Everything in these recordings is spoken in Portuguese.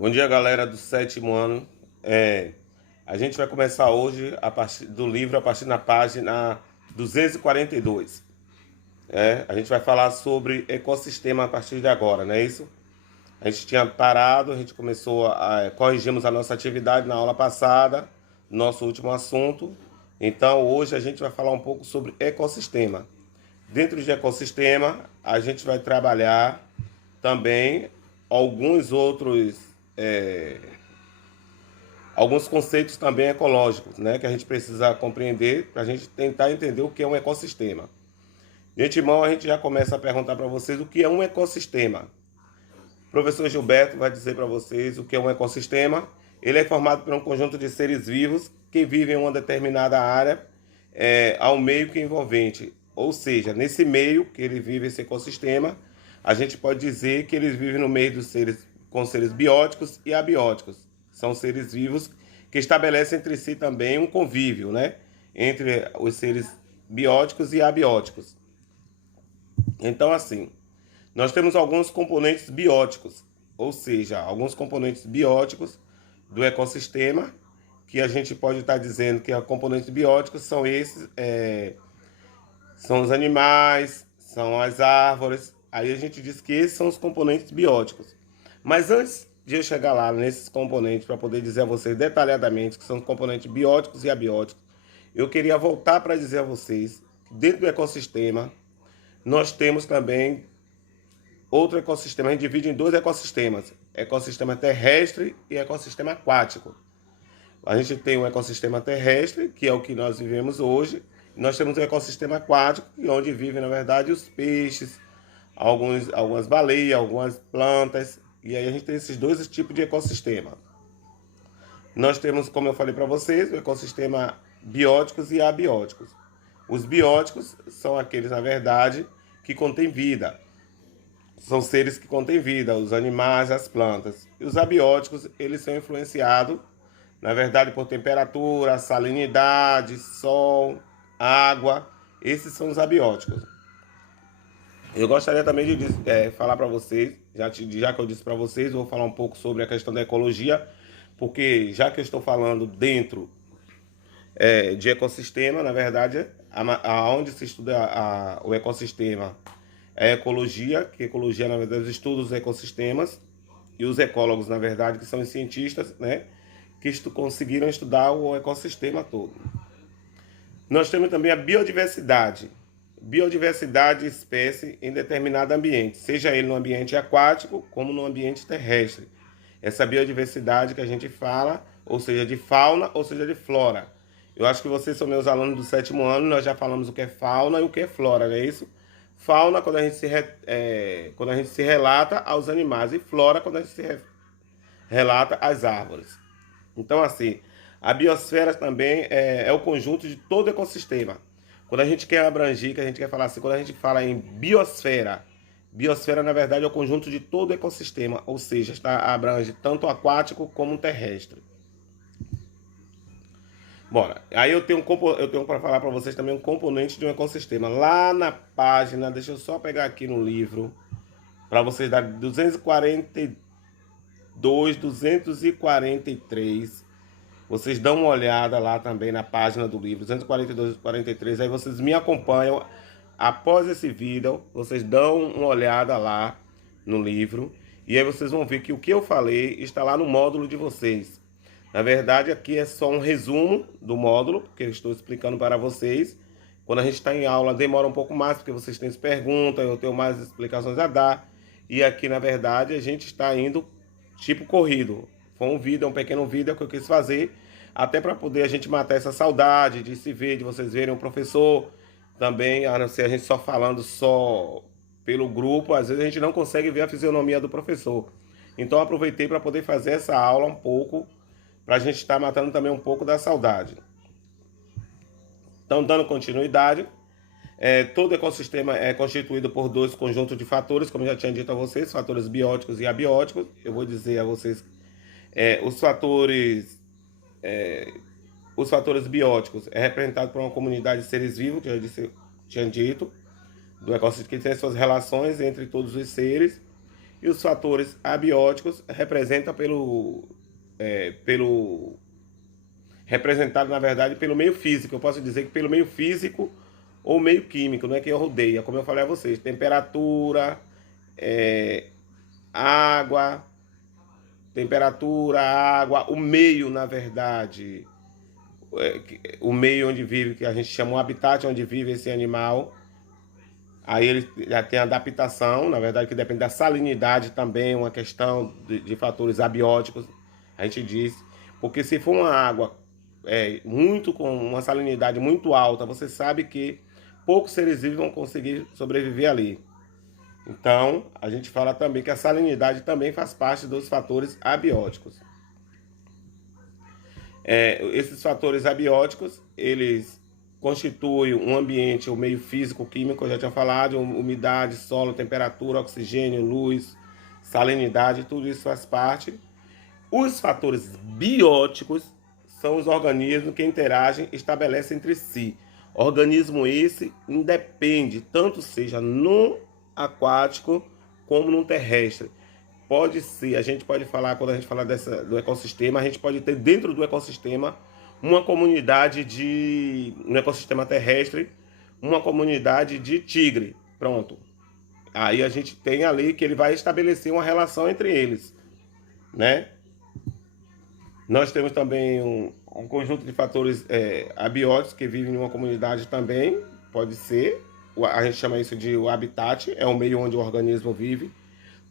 Bom dia, galera do sétimo ano. A gente vai começar hoje a partir do livro, a partir da página 242. A gente vai falar sobre ecossistema a partir de agora, não é isso? A gente tinha parado, a gente começou corrigimos a nossa atividade na aula passada, nosso último assunto. Então, hoje a gente vai falar um pouco sobre ecossistema. Dentro de ecossistema, a gente vai trabalhar também alguns outros alguns conceitos também ecológicos, né, que a gente precisa compreender para a gente tentar entender o que é um ecossistema. De antemão, a gente já começa a perguntar para vocês o que é um ecossistema. O professor Gilberto vai dizer para vocês o que é um ecossistema. Ele é formado por um conjunto de seres vivos que vivem em uma determinada área ao meio que envolvente. Ou seja, nesse meio que ele vive, esse ecossistema, a gente pode dizer que eles vivem no meio dos seres, com seres bióticos e abióticos. São seres vivos que estabelecem entre si também um convívio, né, entre os seres bióticos e abióticos. Então, assim, nós temos alguns componentes bióticos, ou seja, alguns componentes bióticos do ecossistema, que a gente pode estar dizendo que os componentes bióticos são esses, são os animais, são as árvores. Aí a gente diz que esses são os componentes bióticos. Mas antes de eu chegar lá nesses componentes, para poder dizer a vocês detalhadamente que são os componentes bióticos e abióticos, eu queria voltar para dizer a vocês que dentro do ecossistema nós temos também outro ecossistema. A gente divide em dois ecossistemas: ecossistema terrestre e ecossistema aquático. A gente tem um ecossistema terrestre, que é o que nós vivemos hoje, e nós temos um ecossistema aquático, onde vivem, na verdade, os peixes, algumas baleias, algumas plantas, e aí a gente tem esses dois tipos de ecossistema. Nós temos, como eu falei para vocês, o ecossistema bióticos e abióticos. Os bióticos são aqueles, na verdade, que contêm vida. São seres que contêm vida, os animais, as plantas. E os abióticos, eles são influenciados, na verdade, por temperatura, salinidade, sol, água. Esses são os abióticos. Eu gostaria também de falar para vocês, já que eu disse para vocês, eu vou falar um pouco sobre a questão da ecologia, porque já que eu estou falando dentro de ecossistema, na verdade, aonde se estuda o ecossistema é a ecologia, que ecologia, na verdade, estuda os ecossistemas, e os ecólogos, na verdade, que são os cientistas, né, que conseguiram estudar o ecossistema todo. Nós temos também a biodiversidade. Biodiversidade de espécie em determinado ambiente, seja ele no ambiente aquático como no ambiente terrestre. Essa biodiversidade que a gente fala, ou seja, de fauna, ou seja, de flora. Eu acho que vocês são meus alunos do sétimo ano, nós já falamos o que é fauna e o que é flora, não é isso? Fauna quando a gente quando a gente se relata aos animais, e flora quando a gente se relata às árvores. Então, assim, a biosfera também é o conjunto de todo o ecossistema. Quando a gente quer abranger, que a gente quer falar assim, quando a gente fala em biosfera, biosfera, na verdade, é o conjunto de todo o ecossistema, ou seja, abrange tanto o aquático como o terrestre. Bora, aí eu tenho para falar para vocês também um componente de um ecossistema. Lá na página, deixa eu só pegar aqui no livro, para vocês darem 242, 243. Vocês dão uma olhada lá também na página do livro, 242 e 43. Aí vocês me acompanham. Após esse vídeo, vocês dão uma olhada lá no livro. E aí vocês vão ver que o que eu falei está lá no módulo de vocês. Na verdade, aqui é só um resumo do módulo, que eu estou explicando para vocês. Quando a gente está em aula, demora um pouco mais, porque vocês têm perguntas, eu tenho mais explicações a dar. E aqui, na verdade, a gente está indo tipo corrido. Foi um vídeo, um pequeno vídeo que eu quis fazer, até para poder a gente matar essa saudade de se ver, de vocês verem o professor também, a não ser a gente só falando só pelo grupo, às vezes a gente não consegue ver a fisionomia do professor. Então aproveitei para poder fazer essa aula um pouco, para a gente estar matando também um pouco da saudade. Então, dando continuidade, todo ecossistema é constituído por dois conjuntos de fatores, como eu já tinha dito a vocês, fatores bióticos e abióticos. Eu vou dizer a vocês os fatores bióticos é representado por uma comunidade de seres vivos, que eu tinha dito, do ecossistema, que tem suas relações entre todos os seres. E os fatores abióticos representam representado, na verdade, pelo meio físico. Eu posso dizer que pelo meio físico ou meio químico, não é que eu rodeia, como eu falei a vocês. Temperatura, água, o meio, na verdade, o meio onde vive, que a gente chama o habitat onde vive esse animal. Aí ele já tem adaptação, na verdade, que depende da salinidade também, uma questão de fatores abióticos, a gente diz. Porque se for uma água muito com uma salinidade muito alta, você sabe que poucos seres vivos vão conseguir sobreviver ali. Então, a gente fala também que a salinidade também faz parte dos fatores abióticos. Esses fatores abióticos, eles constituem um ambiente, o meio físico-químico, eu já tinha falado, umidade, solo, temperatura, oxigênio, luz, salinidade, tudo isso faz parte. Os fatores bióticos são os organismos que interagem e estabelecem entre si. Organismo esse independe, tanto seja no aquático como no terrestre. Pode ser, a gente pode falar, quando a gente fala do ecossistema, a gente pode ter dentro do ecossistema uma comunidade no ecossistema terrestre, uma comunidade de tigre. Pronto. Aí a gente tem ali que ele vai estabelecer uma relação entre eles, né? Nós temos também um conjunto de fatores abióticos que vivem em uma comunidade também, pode ser. A gente chama isso de o habitat, é o meio onde o organismo vive.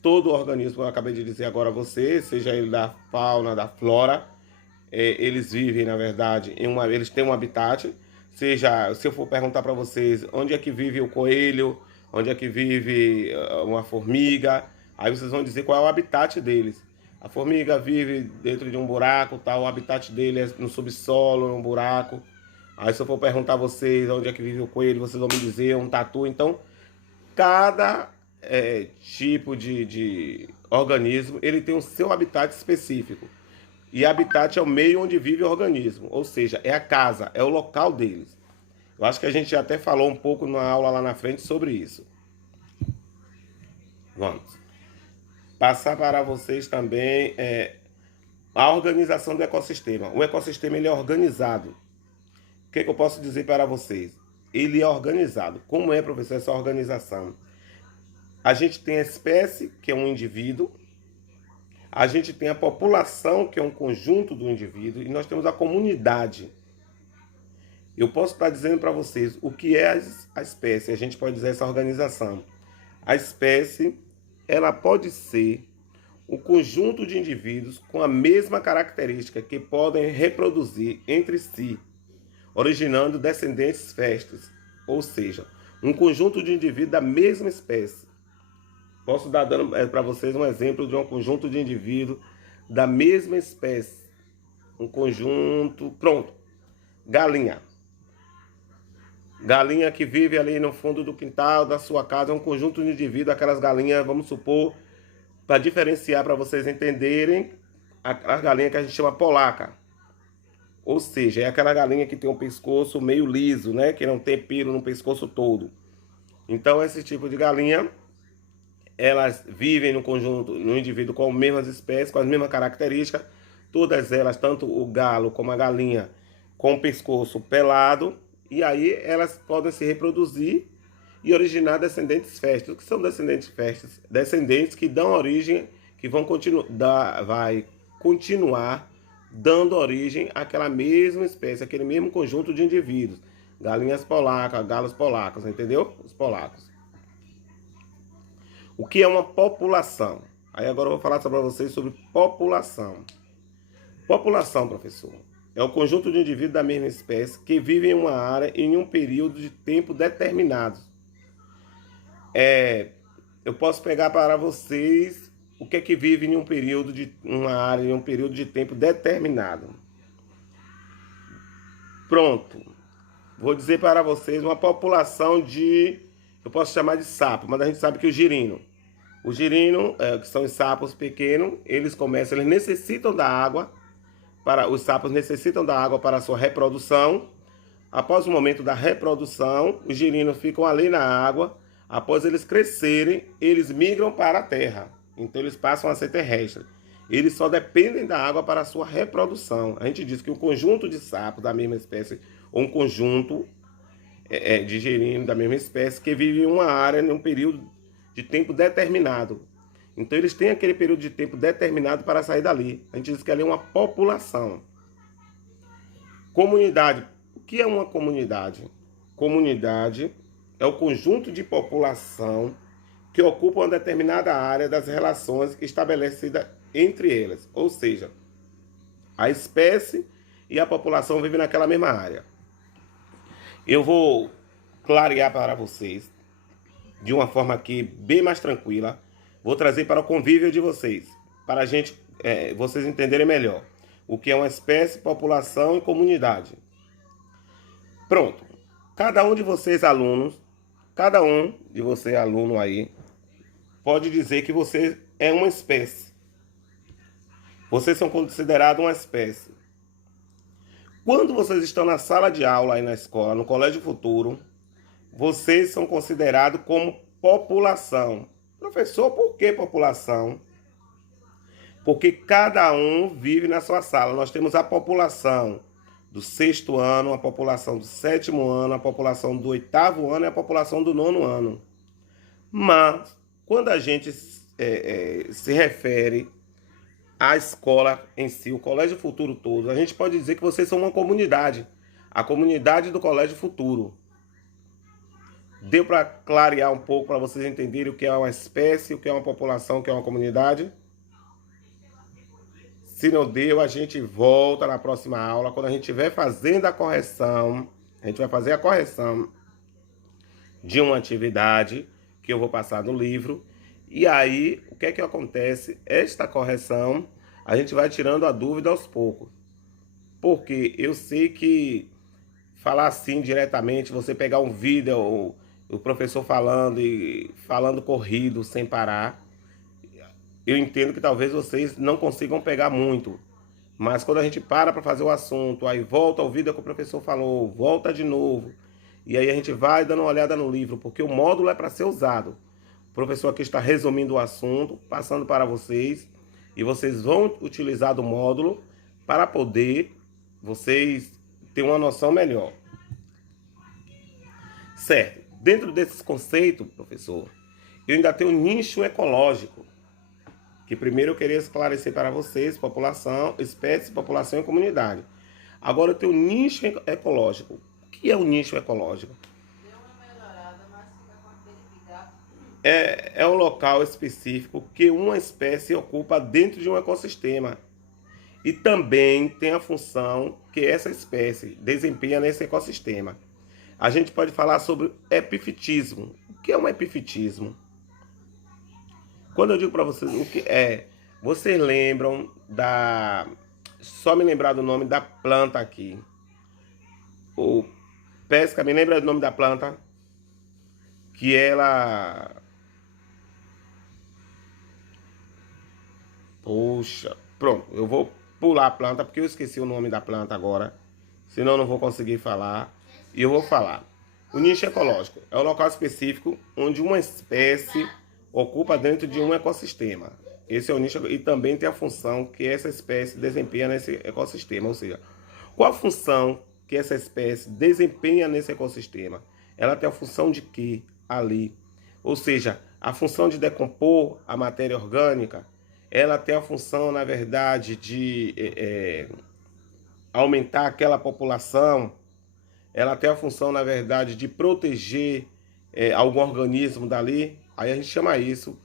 Todo organismo, eu acabei de dizer agora a você, seja ele da fauna, da flora, eles vivem, na verdade, eles têm um habitat. Seja, se eu for perguntar para vocês onde é que vive o coelho, onde é que vive uma formiga, aí vocês vão dizer qual é o habitat deles. A formiga vive dentro de um buraco, tá? O habitat dele é no subsolo, num buraco. Aí se eu for perguntar a vocês onde é que vive o coelho, vocês vão me dizer um tatu. Então, cada tipo de organismo, ele tem o seu habitat específico. E habitat é o meio onde vive o organismo, ou seja, é a casa, é o local deles. Eu acho que a gente até falou um pouco na aula lá na frente sobre isso. Vamos. Passar para vocês também a organização do ecossistema. O ecossistema ele é organizado. O que eu posso dizer para vocês? Ele é organizado. Como é, professor, essa organização? A gente tem a espécie, que é um indivíduo. A gente tem a população, que é um conjunto do indivíduo. E nós temos a comunidade. Eu posso estar dizendo para vocês o que é a espécie. A gente pode dizer essa organização. A espécie, ela pode ser um conjunto de indivíduos com a mesma característica que podem reproduzir entre si, originando descendentes férteis, ou seja, um conjunto de indivíduos da mesma espécie. Posso dar dando para vocês um exemplo de um conjunto de indivíduos da mesma espécie. Um conjunto, pronto, galinha. Galinha que vive ali no fundo do quintal da sua casa, é um conjunto de indivíduos, aquelas galinhas, vamos supor, para diferenciar, para vocês entenderem, a galinha que a gente chama polaca. Ou seja, é aquela galinha que tem um pescoço meio liso, né? Que não tem pelo no pescoço todo. Então, esse tipo de galinha, elas vivem no conjunto, no indivíduo com as mesmas espécies, com as mesmas características. Todas elas, tanto o galo como a galinha, com o pescoço pelado. E aí elas podem se reproduzir e originar descendentes férteis. O que são descendentes férteis? Descendentes que dão origem, que vão continuar dando origem àquela mesma espécie, aquele mesmo conjunto de indivíduos. Galinhas polacas, galos polacos, entendeu? Os polacos. O que é uma população? Aí agora eu vou falar para vocês sobre população. População, professor, é o conjunto de indivíduos da mesma espécie que vivem em uma área em um período de tempo determinado. Eu posso pegar para vocês o que é que vive em um período de uma área em um período de tempo determinado. Pronto. Vou dizer para vocês uma população eu posso chamar de sapo, mas a gente sabe que o girino, que são os sapos pequenos, eles necessitam da água. Os sapos necessitam da água para a sua reprodução. Após o momento da reprodução, os girinos ficam ali na água. Após eles crescerem, eles migram para a terra. Então eles passam a ser terrestres. Eles só dependem da água para a sua reprodução. A gente diz que um conjunto de sapos da mesma espécie, ou um conjunto de gerinos da mesma espécie, que vive em uma área em um período de tempo determinado. Então eles têm aquele período de tempo determinado para sair dali. A gente diz que ali é uma população. Comunidade. O que é uma comunidade? Comunidade é o conjunto de população que ocupa uma determinada área das relações estabelecidas entre elas. Ou seja, a espécie e a população vivem naquela mesma área. Eu vou clarear para vocês de uma forma aqui bem mais tranquila. Vou trazer para o convívio de vocês, para vocês entenderem melhor o que é uma espécie, população e comunidade. Pronto. Cada um de vocês alunos, cada um de vocês aluno aí, pode dizer que você é uma espécie. Vocês são considerados uma espécie. Quando vocês estão na sala de aula aí na escola, no Colégio Futuro, vocês são considerados como população. Professor, por que população? Porque cada um vive na sua sala. Nós temos a população do 6º ano, a população do 7º ano, a população do 8º ano e a população do 9º ano. Mas, quando a gente se refere à escola em si, o Colégio Futuro todo, a gente pode dizer que vocês são uma comunidade. A comunidade do Colégio Futuro. Deu para clarear um pouco, para vocês entenderem o que é uma espécie, o que é uma população, o que é uma comunidade? Se não deu, a gente volta na próxima aula. Quando a gente estiver fazendo a correção, a gente vai fazer a correção de uma atividade que eu vou passar no livro. E aí, o que é que acontece? Esta correção, a gente vai tirando a dúvida aos poucos. Porque eu sei que falar assim diretamente, você pegar um vídeo, o professor falando e falando corrido, sem parar, eu entendo que talvez vocês não consigam pegar muito. Mas quando a gente para fazer o assunto, aí volta ao vídeo que o professor falou, volta de novo. E aí a gente vai dando uma olhada no livro, porque o módulo é para ser usado. O professor aqui está resumindo o assunto, passando para vocês. E vocês vão utilizar do módulo para poder vocês terem uma noção melhor. Certo. Dentro desses conceitos, professor, eu ainda tenho um nicho ecológico. Que primeiro eu queria esclarecer para vocês, população, espécie, população e comunidade. Agora eu tenho um nicho ecológico. O que é o nicho ecológico? É um local específico que uma espécie ocupa dentro de um ecossistema. E também tem a função que essa espécie desempenha nesse ecossistema. A gente pode falar sobre epifitismo. O que é um epifitismo? Quando eu digo para vocês o que é, vocês lembram da... Só me lembrar do nome da planta aqui. O Pesca, me lembra do nome da planta? Que ela... Poxa, pronto, eu vou pular a planta porque eu esqueci o nome da planta agora. Senão eu não vou conseguir falar. E eu vou falar. O nicho ecológico é um local específico onde uma espécie ocupa dentro de um ecossistema. Esse é o nicho e também tem a função que essa espécie desempenha nesse ecossistema. Ou seja, qual a função que essa espécie desempenha nesse ecossistema? Ela tem a função de quê ali? Ou seja, a função de decompor a matéria orgânica, ela tem a função, na verdade, de aumentar aquela população. Ela tem a função, na verdade, de proteger algum organismo dali. Aí a gente chama isso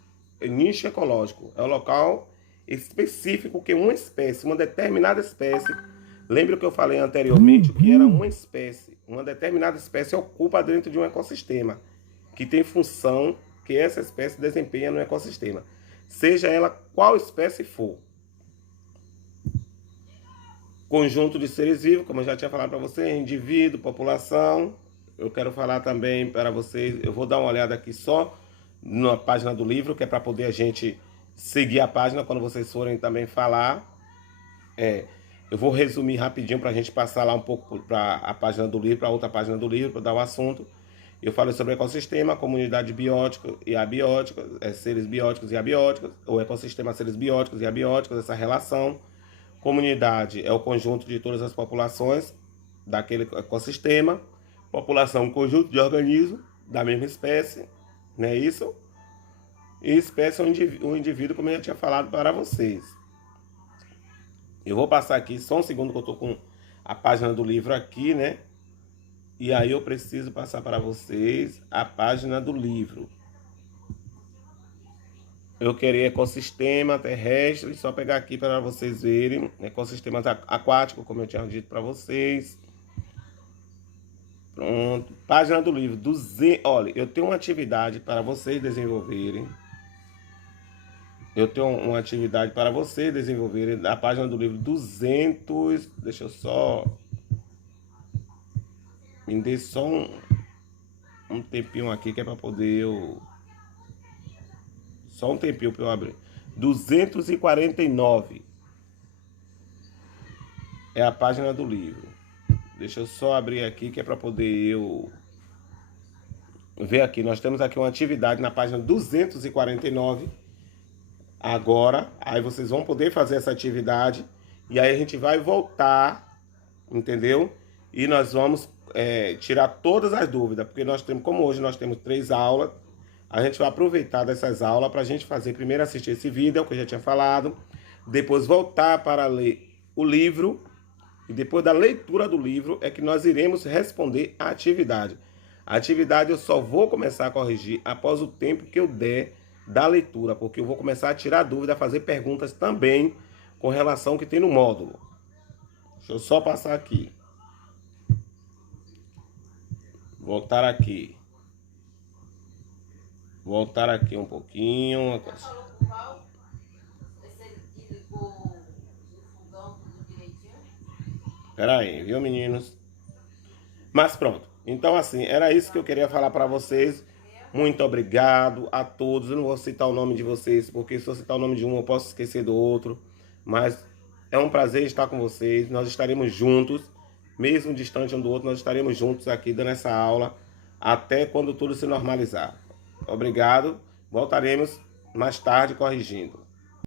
nicho ecológico. É um local específico que uma espécie, uma determinada espécie, lembra que eu falei anteriormente, o que era uma espécie, uma determinada espécie ocupa dentro de um ecossistema, que tem função que essa espécie desempenha no ecossistema, seja ela qual espécie for. Conjunto de seres vivos, como eu já tinha falado para você, indivíduo, população. Eu quero falar também para vocês, eu vou dar uma olhada aqui só na página do livro, que é para poder a gente seguir a página quando vocês forem também falar. Eu vou resumir rapidinho para a gente passar lá um pouco para a página do livro, para outra página do livro, para dar o assunto. Eu falei sobre ecossistema, comunidade biótica e abiótica, seres bióticos e abióticos, ou ecossistema, seres bióticos e abióticos, essa relação. Comunidade é o conjunto de todas as populações daquele ecossistema. População, conjunto de organismos da mesma espécie, não é isso? E espécie é um indivíduo, como eu já tinha falado para vocês. Eu vou passar aqui, só um segundo que eu estou com a página do livro aqui, né? E aí eu preciso passar para vocês a página do livro. Eu queria ecossistema terrestre, só pegar aqui para vocês verem. Ecossistema aquático, como eu tinha dito para vocês. Pronto, página do livro. Olha, eu tenho uma atividade para vocês desenvolverem. Eu tenho uma atividade para vocês desenvolverem na página do livro 200. Deixa eu só... Me dê só um tempinho aqui que é para poder eu... Só um tempinho para eu abrir. 249 é a página do livro. Deixa eu só abrir aqui que é para poder eu ver aqui. Nós temos aqui uma atividade na página 249. Agora, aí vocês vão poder fazer essa atividade e aí a gente vai voltar, entendeu? E nós vamos tirar todas as dúvidas, porque nós temos, como hoje nós temos 3 aulas, a gente vai aproveitar dessas aulas para a gente fazer, primeiro assistir esse vídeo, que eu já tinha falado, depois voltar para ler o livro, e depois da leitura do livro é que nós iremos responder a atividade. A atividade eu só vou começar a corrigir após o tempo que eu der da leitura, porque eu vou começar a tirar dúvida, a fazer perguntas também com relação ao que tem no módulo. Deixa eu só passar aqui. Voltar aqui. Voltar aqui um pouquinho. Pera aí, viu, meninos? Mas pronto. Então, assim, era isso que eu queria falar para vocês. Muito obrigado a todos. Eu não vou citar o nome de vocês, porque se eu citar o nome de um, eu posso esquecer do outro. Mas é um prazer estar com vocês. Nós estaremos juntos, mesmo distante um do outro, nós estaremos juntos aqui dando essa aula até quando tudo se normalizar. Obrigado. Voltaremos mais tarde corrigindo.